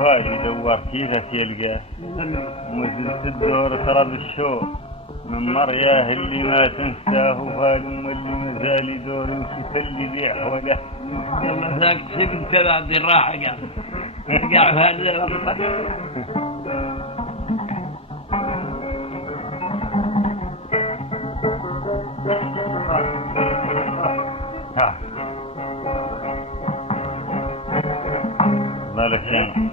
وهاي يدور كيفه يلقاه ومزلت الدور ترى الشوق من مرياه اللي ما تنساه وهالم اللي مازال يدور وشوف اللي بيع وله لما ذاك سجن كذا عبد الراحة قاعد هذا ذلك يعني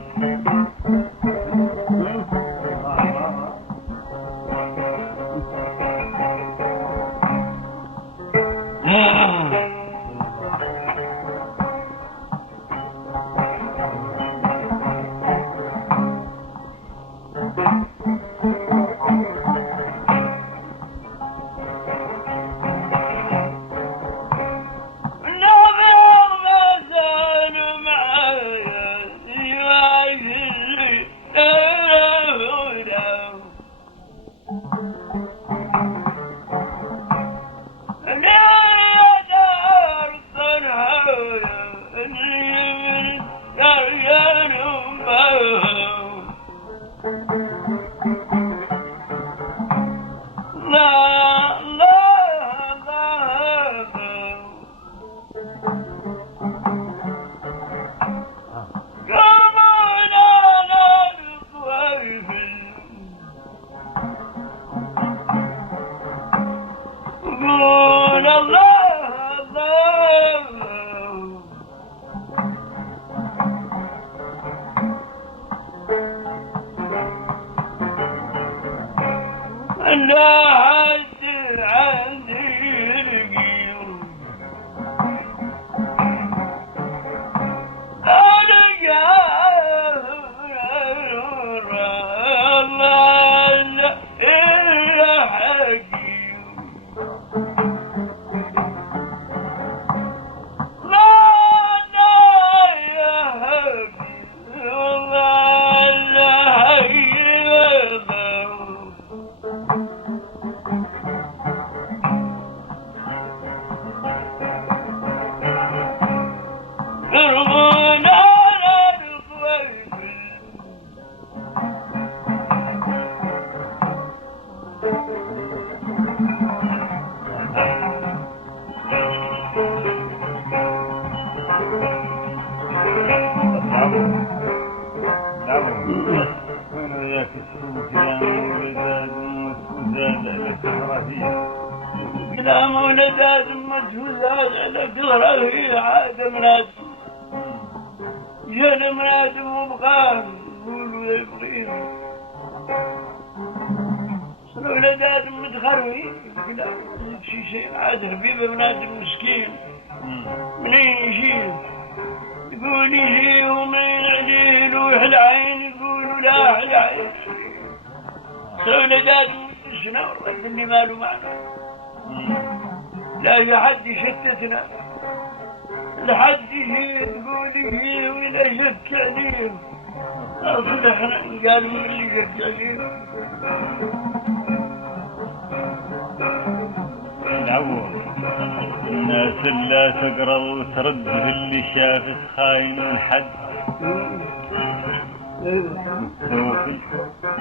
الناس لا تقرأ وترد اللي شافت خاين من حد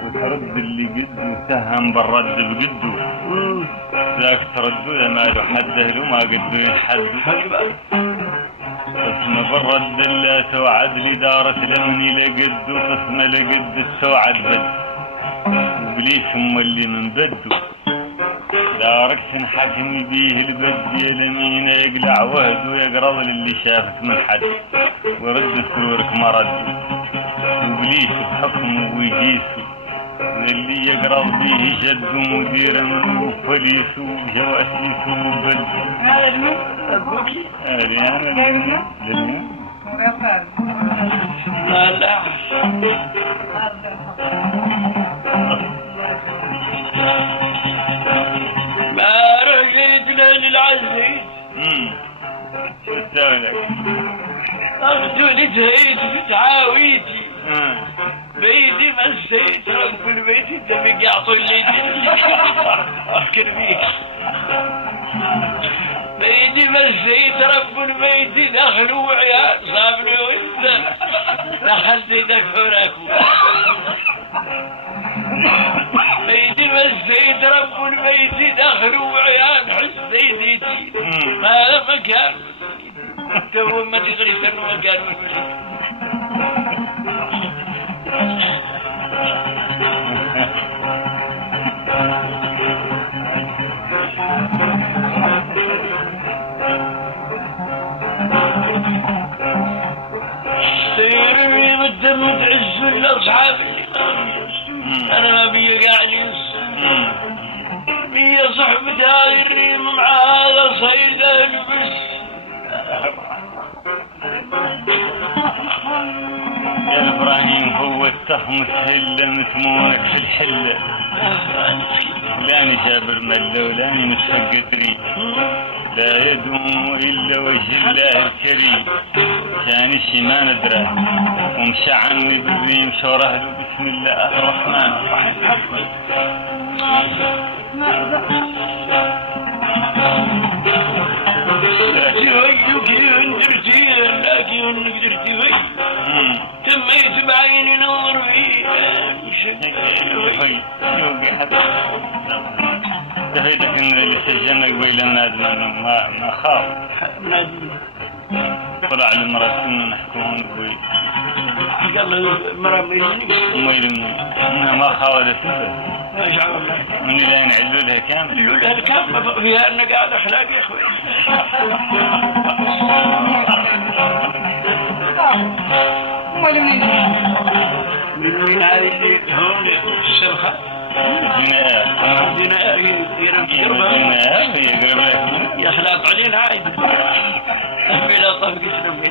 وترد اللي قد وسهم بالرد بقده ذاك تردوا يا ماله حده له ما قدوا ينحد قسمه بالرد لا توعد لي دارت لمني لقد وقسمه لقد السوعد بد وبليش هم اللي من بده دارك تنحكم بيه البد يلمين يقلع وهد ويقرض للي شافك من حد ورد سرورك مرد وبليش بحكمه ويجيسه واللي يقرض بيه جد مدير من وفليس وجواسيس وبد هذا المن أبوكي هذه أنا للمن لا ما رجيت للعزيز شو تسوي لك؟ أخذوني زهيد بتعاويتي بيدي مسيت رب البيت الدمق يعطوني أفكر بيك بيدي مسيت رب البيت دخلوا وعيال صابني وانت دخلت يدك حراك بيتي مسيت رب البيت دخلوا وعيان حسيتي هذا مكان تو ما تدري شنو مكان سيرني بالدم تعز الاصحاب انا ما بي قاعد بي صحبة هذه الريم مع هذا صيد البس يا ابراهيم هو التخمس هله مثمونك في الحله لاني جابر مله ولاني متفقدري لا يدوم الا وجه الله الكريم كان شي ما ندره ومشى عني بالريم شوره له بسم الله الرحمن الرحيم تميت بعيني نظر فيه تهيدك ان اللي سجلنا قبيل النادم انه ما خاف طلع المرأة كنا نحكوهن قبيل قال له المرأة ميلني انها ما خاولت ما شاء الله من اللي نعلو لها كامل علو لها كامل فيها انه قاعد اخلاق يا اخوي من هذه اللي هون السرخة ديناء هي قرب لك يخلط علينا عايد بلا طفق اسلم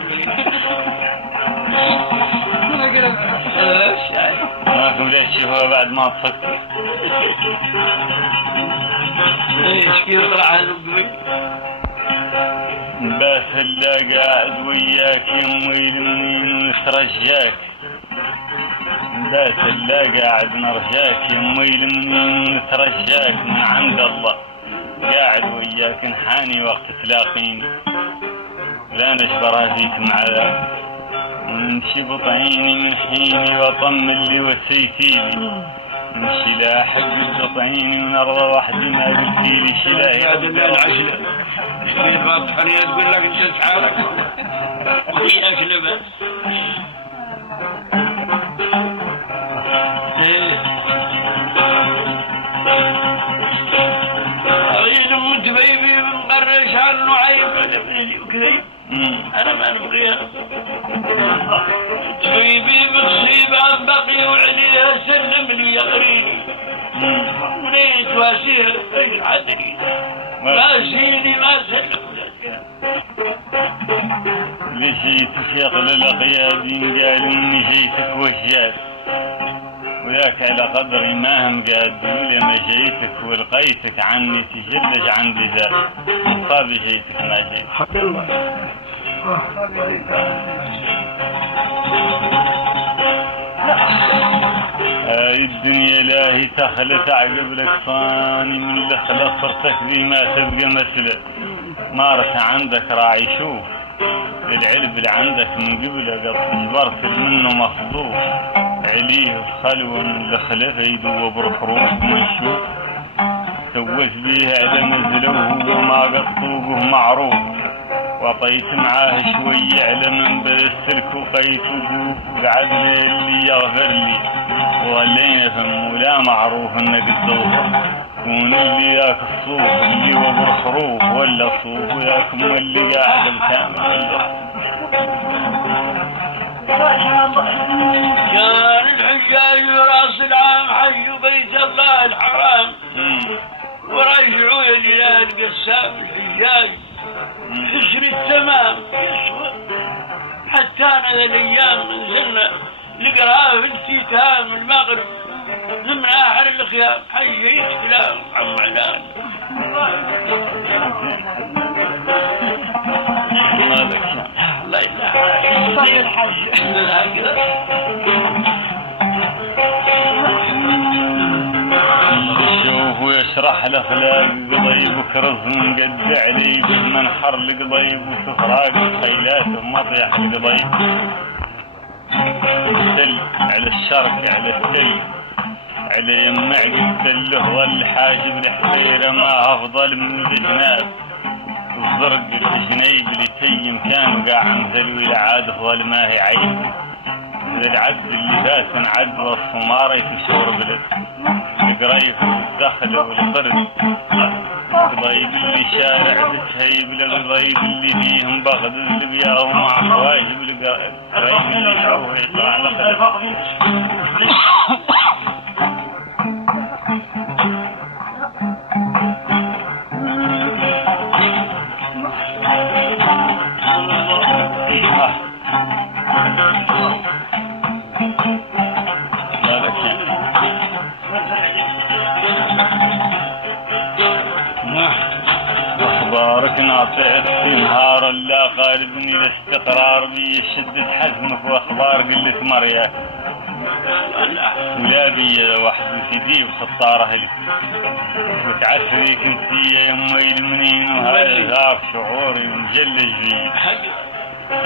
ماكم ليش تشوفوها بعد ما تفكر ايش يطلع هذا القوي بس هلا قاعد وياك يمي المنين ونترجاك بس هلا قاعد نرجاك يمي المنين ونترجاك من عند الله قاعد وياك نحاني وقت تلاقيني لا نجبرها فيك معذاب ونمشي بطعيني من حيني وطم اللي وسيتيلي نمشي لاحق بطعيني ونرضى وحدي ما قلتيلي شلاهي يا دلال العشلة كيف الحرية تقول لك انت شعارك وياك لبس أغير متبيبي مقرش عنه عيب وكذي أنا ما نبغيها تبيبي بتصيبها بقي وعليها سلم لي يا غريبي ولين تواسيها ايش عادري واسيني ما سلم ليش تفيق للقيادين قالوا اني جيتك وجات وياك على قدري ما هم قادوا لما جيتك ولقيتك عني تجلج عندي ذا مصابي جيتك ما جيتك حق الله هاي الدنيا لاهي تخلت عقب لك صاني من اللي خلصرتك ذي ما تبقى مثلك مارك عندك راعي شوف العلب اللي عندك من قبله قد جبرت منه مخضوف عليه خلوة من اللي خلفه يدوب برخروف منشوف سويت بيه على منزله وما قطوبه معروف وطيت معاه شوية على منبر السلك وقيت وقوف وقعد لي اللي يغفر لي وظلينا فم ولا معروف انك تدور كون اللي ياك الصوف اللي هو بالخروف ولا صوف وياكم اللي قاعد الكامل كان الحجاج راس العام حج بيت الله الحرام ورجعوا الى القسام الحجاج حسن التمام يسوى حتى انا الايام نزلنا نقرا في التيتام المغرب من اخر الخيام حي كلام عم علان الله يبارك صحيح الحج شوف ويشرح الاخلاق قضيب وكرز من قد علي بالمنحر القضيب وسفراق الخيلات ومطيح القضيب التل على الشرق على التل على يمع التل ظل حاجب الحفيرة ما أفضل من الجناب الزرق الجنيب اللي تيم كانوا قاع مثل ولا عاد ظل ما هي عين العد اللي باسن عد والصمارة يكسور بلد القريف والدخل والقرد الضيق اللي شارع بتهيب الضيق اللي فيهم بغد اللي بياهم مع حواجب القريب اللي شوه يطلع لخلف أخبارك ناطعت في نهار لا غالبني الاستقرار بي شدة حزمك وأخبار قلة مريا ولا بي واحد سيدي وخطارة لك وتعفري كنتي يا أمي المنين وهذا ثار شعوري ومجلج بي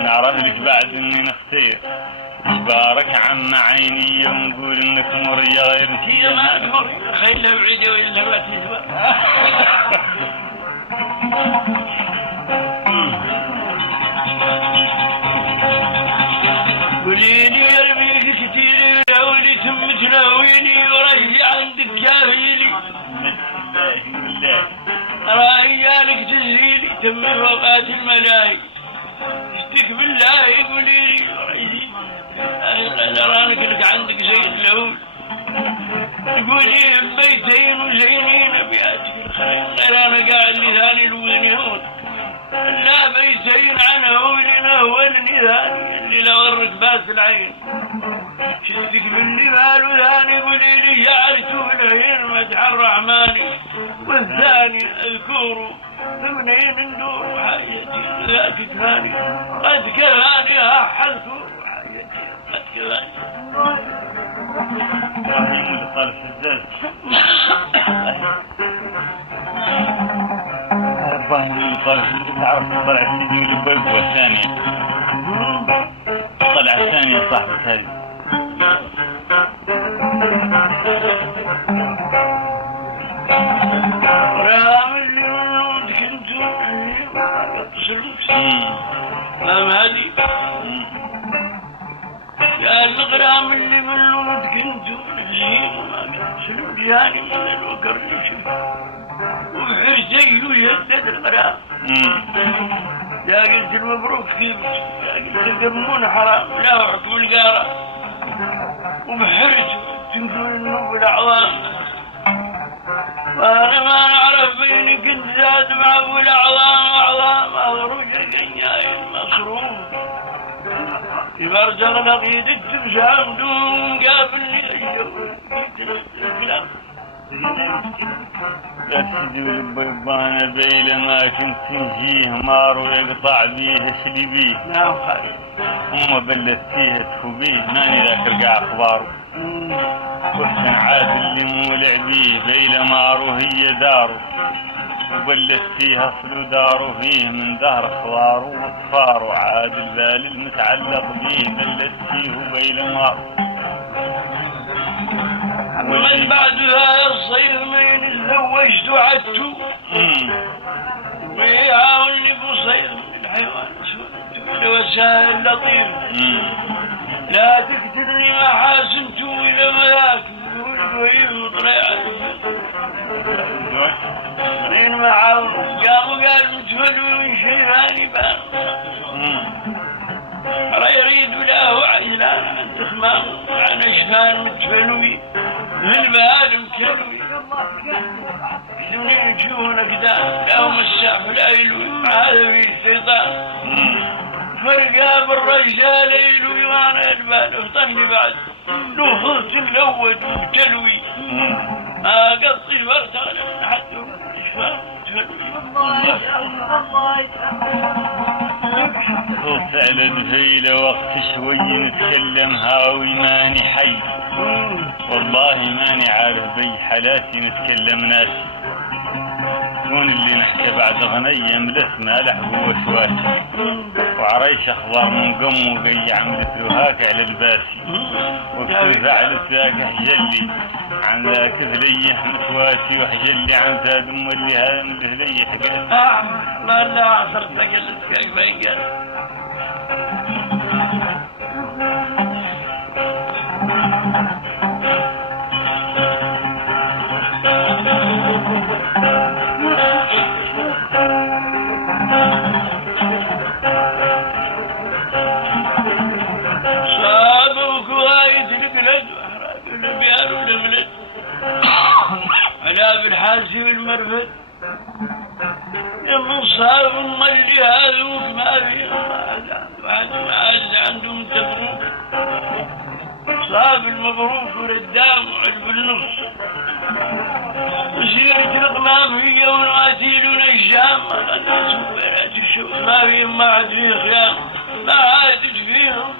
نعرف لك بعد إني نختير إجبارك عم عيني ونقول إنك مريا غير هي ما تمر خيلة بعيدة وإلا ما تسوى قوليني يا ربيك كتير ولي ثم تناويني ورجع عندك كافيلي رأيالك تزيلي ثم فوقات الملاهي اشتك بالله قوليني ورجع رانك لك عندك زي اللون تقولي بيتين وزينين ابياتك الخير غير انا قاعد لثاني الوزن يهون لا بيتين عن هولنا هو النثاني اللي لو الركبات العين شدك بالنبال وثاني قولي لي جعلته الهين مدح الرحماني والثاني اذكره ثمنين ندور حاجتي ذاك كفاني قد كفاني احلته حاجتي قد كفاني إبراهيم القلب الزاز إبراهيم القلب تعرف طلع سيدي ولبيب والثاني طلع الثاني يا صاحبي هاي رام اللي منود كنتو اللي ما يتصلوك رام هادي قال الغرام اللي من الولد كنتو نحزين وما يتصلوك جاني من الوكر يشوف وبحرسي ويهدد الغرام يا قلت المبروك كيف يا قلت القمون حرام لا حكم القارة وبحرس تنقول النوب الأعوام وانا ما نعرف بيني كنت زاد مع ابو الاعظام اعظام اخرج القنياي المصروف يبرزغ لقيد التبسام دون قابلني الجو الكلام يا سيدي ولبيبانا بيلا ما كنت نجيه مار ويقطع بيه اسلي بيه نعم خالد هم بلت فيها تفوبيه ماني ذاكر قاع اخباره وحسن عاد اللي مولع بيه بيلا مارو هي داره وبلت فيها فلو داره فيه من دهر خواره وطفاره عاد البال المتعلق بيه بلت فيه بيلا مارو ومن بعدها الصيف من تزوجت وعدت ويعاوني بصيد من الحيوان وسائل لطيف لا تقتلني ما حاسنت الى ملاك والبعيد وطلع منين ما عاون قاموا قال متفلوا شيباني بان لا يريد ولا هو عيلان عن تخمام عن اشفان متفلوي للبهادم كلوي بدون يشوفون كذا لهم السحف لا يلوي هذا في الشيطان فرقا بالرجال يلوي وانا البال افطني بعد لو خلت ملود وتلوي ما قصي الفرتغل حتى اشفان صوت على الفيلة وقت شوي نتكلم هاوي ماني حي والله ماني عارف بي حالاتي نتكلم ناسي كون اللي نحكي بعد غنية ملث مالح ووسواس وعريش أخضر من قم وقي عملت له هاك على الباسي وكل فعلت ذاك حجلي عن ذاك ذلي متواسي وحجلي عن زاد أم اللي هذا من ذلي حقال لا عصرتك اللي تكاك بينقل بالحاسب المرفد من صاب ملي هذوك ما في واحد عندهم تبروك صاب المبروك وردام وعلب النص وسيرة الأقلام في يوم واتيل ونجام الناس مبارات الشوق ما فيهم ما عاد فيه خيام ما عادت فيهم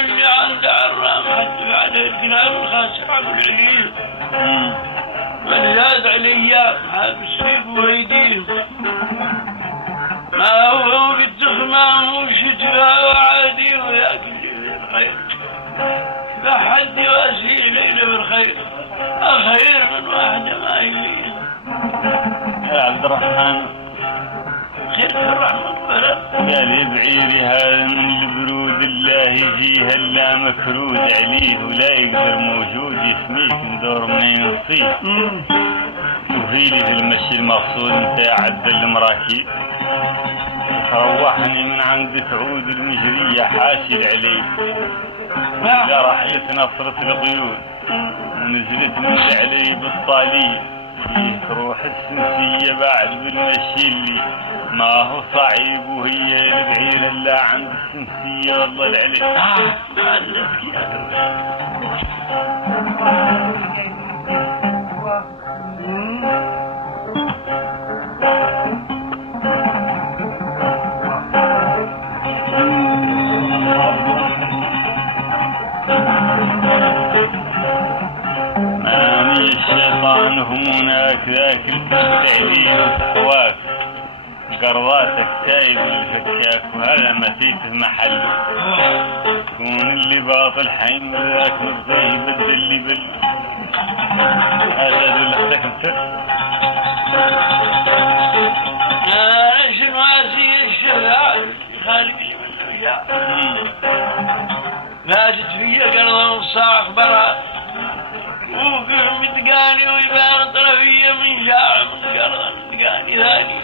اللي عند عرام حتى على الكلام الخاسر عبد العقيل من زاد عليا حاب السيف ويديه ما هو بالتخمام وشتها وعادي وياكل الخير فحد يواسي ليلة بالخير أخير من واحدة ما يليه يا عبد الرحمن خير في الرحمة قال يبعيري هذا من البرود الله فيها لا مكرود عليه ولا يقدر موجود يسميك ندور منين نصيب وفيلي في المشي المقصود انت يا عد المراكيب روحني من عند تعود المجرية حاشل عليك لا رحلت نصرة القيود ونزلت من علي بالطالي تروح السنسية بعد بالمشي اللي ما هو صعيب وهي البعير الا عند السنسية والله العلي ما الشيطان هم هناك ذاك التعليل والسواك قرضاتك تايب للفكاك وهذا ما فيك محل كون اللي باطل حين وذاك مبغي يبدل اللي بل هذا دول اختك انت شنو هذه الشفاعة خالقي من الوجاع ماتت فيا قرضة نصاع اخبرها وقف متقاني ويبان طرفية من شاع من قرضة متقاني ثاني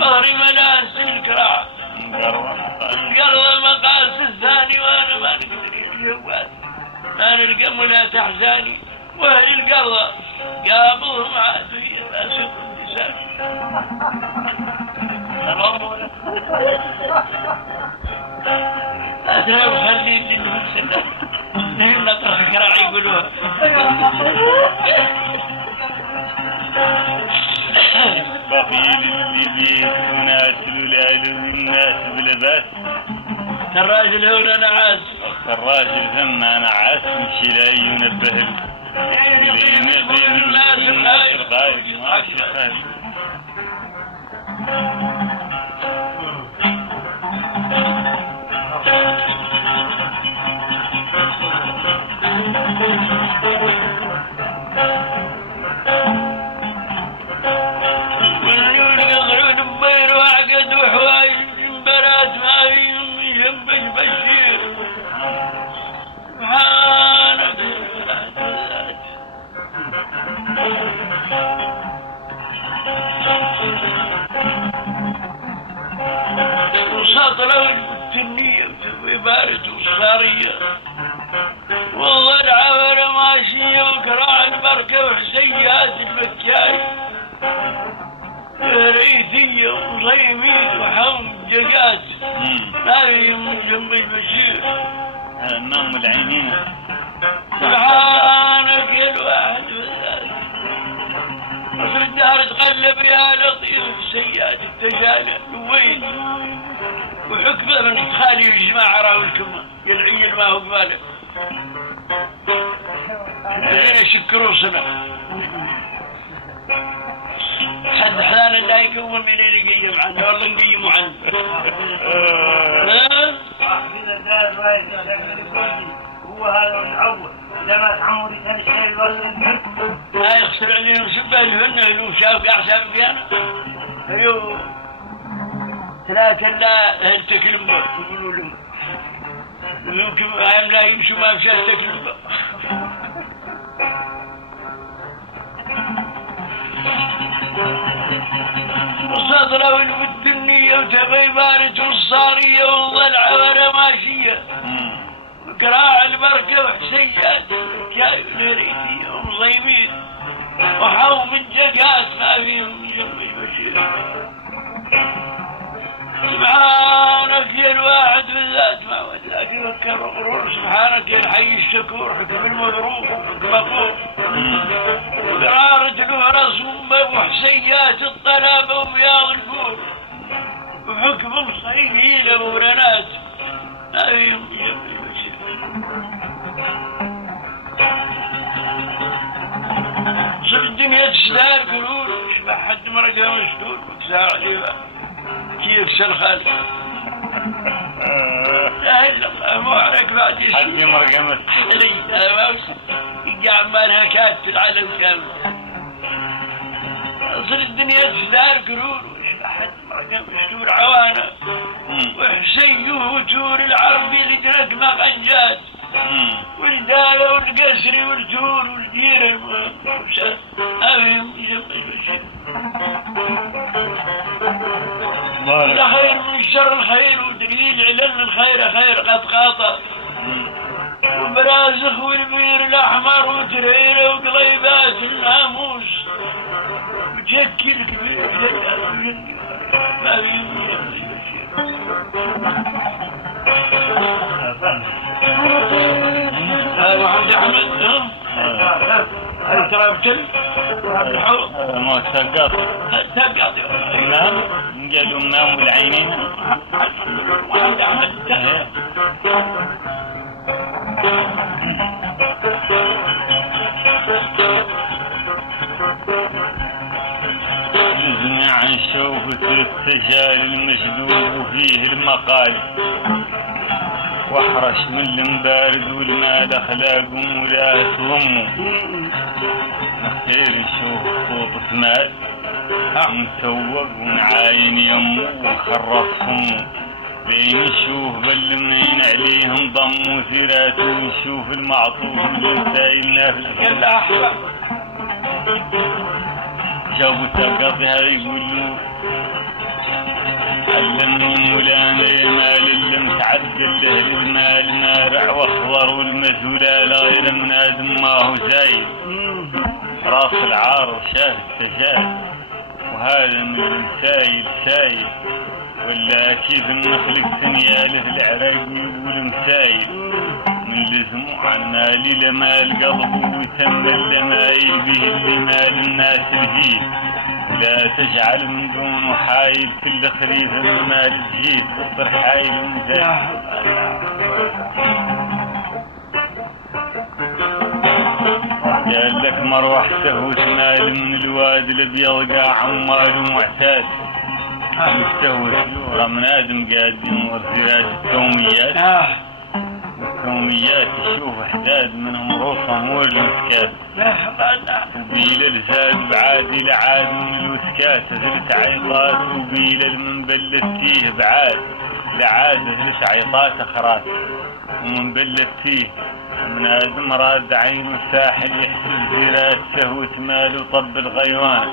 ظهري ملاس الكراع القرضة مقاس الثاني وانا ما نقدر الجواد انا القم لا تحزاني واهل القرضة قابلهم عاد فيا فاسق النساء أدري وخليني نفسنا نطرح كراعي يقولوها بقيل اللي بيت وناس الولاد والناس بلباس الراجل هنا نعاس الراجل ثم نعاس مشي لا ينبه وساطلوا التنية وبارد وصارية والله العبر ماشية وكراع البركة وحسيات المكاي ريثية وصيميت وحوم جقات هذه من جنب البشير النوم العينين سبحانك الواحد والله وفي الدهر تقلب يا لطيف وحسيات التجالة وين وحكمه من تخالي الجماعة راولكم يلعين ما هو قباله الذين شكروا سنة حد حلال لا يقوم من اللي يقيم عنه والله نقيمه عنه هو هذا الأول لما تعمر ثاني الشيء الوصل ما يخسر عليهم سبه لهن لو شاف قاع سابق فينا ايوه ثلاثة لا تكلم يقولوا لهم يمكن أيام لا يمشوا ما مشى تكلم وصدروا الدنيا وتغيبارة الصارية والضلعة ورماشية وكراع البركة وحسيات جاي لريتي ومصيبين وحوم الجقات ما فيهم جنبي بشير سبحانك يا الواحد بالذات ما ولاك يفكر غرور سبحانك يا الحي الشكور حكم المضروب حكم مقور وقرارة له رسومة وحسيات الطلابة وبياض الفور وحكم مصيبين ورنات ما فيهم جنبي بشير صر الدنيا تسدار قرور شبه حد مرقها مشدود وكسار عليها كيف سالخالق لا إلا الله مو عليك بعد يشي حد مرقها مشدود حلي هذا ما يقع عمالها كاتل العالم كامل صر الدنيا تسدار قرور شبه حد مرقها مشدود عوانا وحسيه وتور العربي لجنك ما قنجات والدالة والقسري والتور والديرة المشاة أبهم يجمع البشير لا خير من شر الخير وتقليل علم الخير خير قد قاطع وبرازخ والبير الأحمر وتريرة وقليبات الناموس وتشكي الكبير ما بيهم يجمع البشير محمد أحمد هل ترى ابتل؟ ما تسقط تسقط نعم قالوا منام العينين محمد أحمد نزمع عن شوفة السجال المشدود وفيه المقال واحرش من المبارد والمال اخلاقهم ولا تضموا نختار نشوف صوت مال مسوق ونعاين يمو ونخرص فمو بين نشوف بل منين عليهم ضموا ثيرات ونشوف المعطوف اللي سايلنا في الفلاح جابوا تقاطي هذا يقولوا علمني مولانا يا مال اللي متعدل له المال مارع واخضر والمزولال غير من ادم ما هو زايد راس العار شاه التجاه وهذا من المسايل سايل ولا كيف نخلق سنياله العراق يقول مسايل من لزمه عن مالي لمال قلبه ويثمن لمايل به اللي مال الناس الهيه لا تجعل من دون حايل كل خريف ما تجيب تطر حايل ومزاج قال لك مروحته وشمال من الواد الابيض قاع عمال ومعتاد مستوى سلوره من ادم قادم ورثيات التوميات التوميات تشوف احداد منهم روحهم والمسكات وبيل الزاد بعادي لعاد من الوسكات ثلث عيطات وبيل المنبلت فيه بعاد لعاد ثلث عيطات اخرات ومنبلت فيه من ادم راد عين الساحل يحسب زيرات سهوت مال وطب الغيوان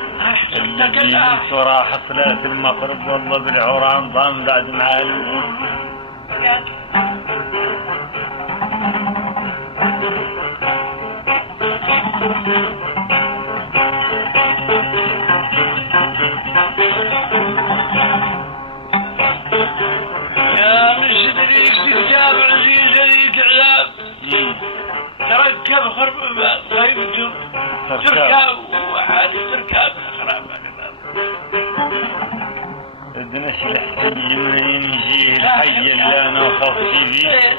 الذي صراح صلاة المغرب والله بالعران ضام بعد معالم يا مشتري استجاب عزيز ذيك عذاب تركب خرب غيبته تركب وحال تركب خراب يلا انا وخوفي بيه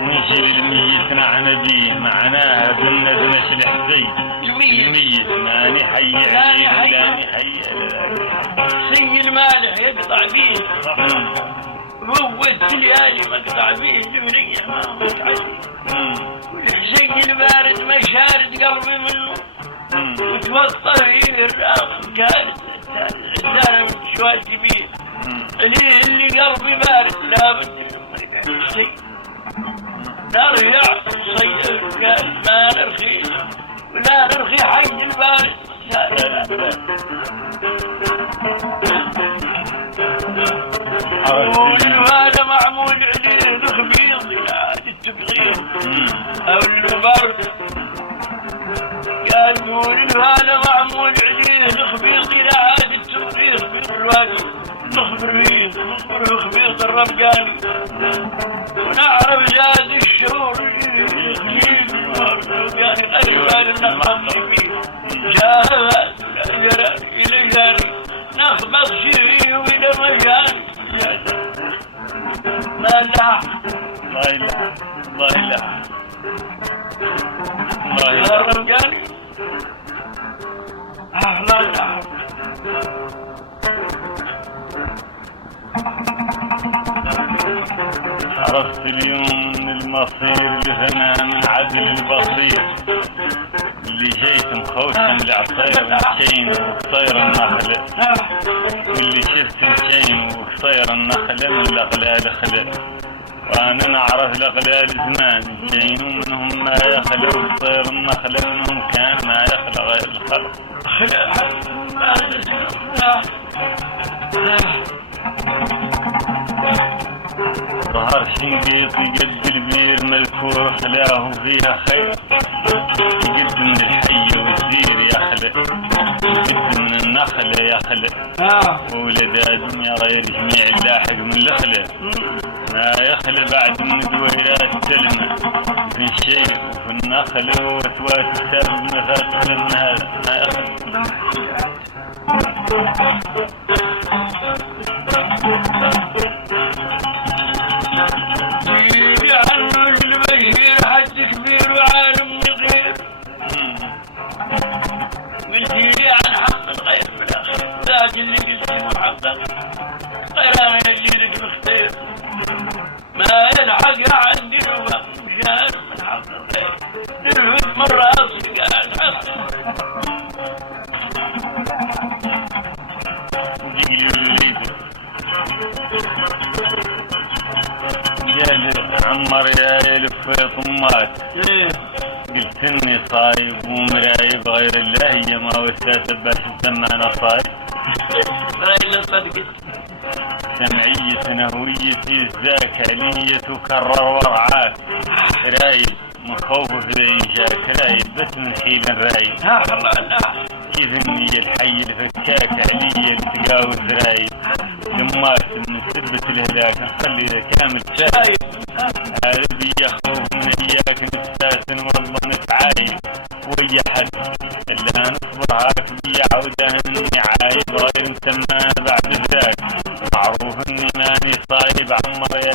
ونجري الميتنا عنبيه معناها بنا دنش الحزين الميت ماني حي عليه لاني حي على سي المالح يقطع بيه روت الليالي مقطع بيه المنية ما موت عليه والحسين البارد ما شارد قلبي منه وتوطى فيه الراس كانت الزانة من شوال كبير عليه اللي قلبي بارد لابد من الحسين نرجع صيد قال ما نرخي ولا نرخي حي البارد هذا معمول عليه الخبيض إلى عاد التبغيض أو المبارد قال هذا معمول عليه الخبيض إلى عاد التبغيض بالواجب نخبر فيه نخبر خبيض الرب قال ونعرف زاد الشهور يخليك الورد قال قال النخبر فيه جاهز إلى جاري نخبط شيء إلى مجال ما لا لا اله لا اله لا يا اله رب قال لا عرفت اليوم من المصير لثنا من عدل البصير اللي جيت مخوشم لعصير الشين وقصير النخلة واللي شفت الشين وقصير النخلة من الأغلال خلق وأنا نعرف الأغلال زمان الشين ومنهم ما يخلق وقصير النخلة منهم كان ما يخلق غير الخلق ظهر شنقيط يقد البير مذكور خلاه فيها خير يقد من الحي والزير يخلق يقد من النخلة يخلق وولد آدم يا غير جميع اللاحق من الخلق ما يخلق بعد من دويلات سلمة في الشيء وفي النخلة وثوات السبب نفات من هذا ما يخلق سيدي عنه البشير حد كبير وعالم غير قلتيلي عن حق الغير بالاخير ذاك اللي قلت محقق غير انا يجيلك مختير ما يلحق عندي ربا مشان من حق الغير نرفد مرة اصل قال حق عمر يا يلف طمات قلت اني صايب ومرايب غير الله هي ما وسات بس سمعنا صايب سمعية نهويتي ذاك علية تكرر ورعاك رايب مخوف بإنجاك رايب بس من حيل رايب كيف اني الحي الفكاك عليا تقاوز رايب دمات من سبة الهلاك نخلي كامل شايب هذا بيا خوف من اياك نتساسن والله نتعايب ويا حد الا نصبر هاك بيا عودة اني عايب غير مسمى بعد ذاك معروف اني ماني صايب عمر يا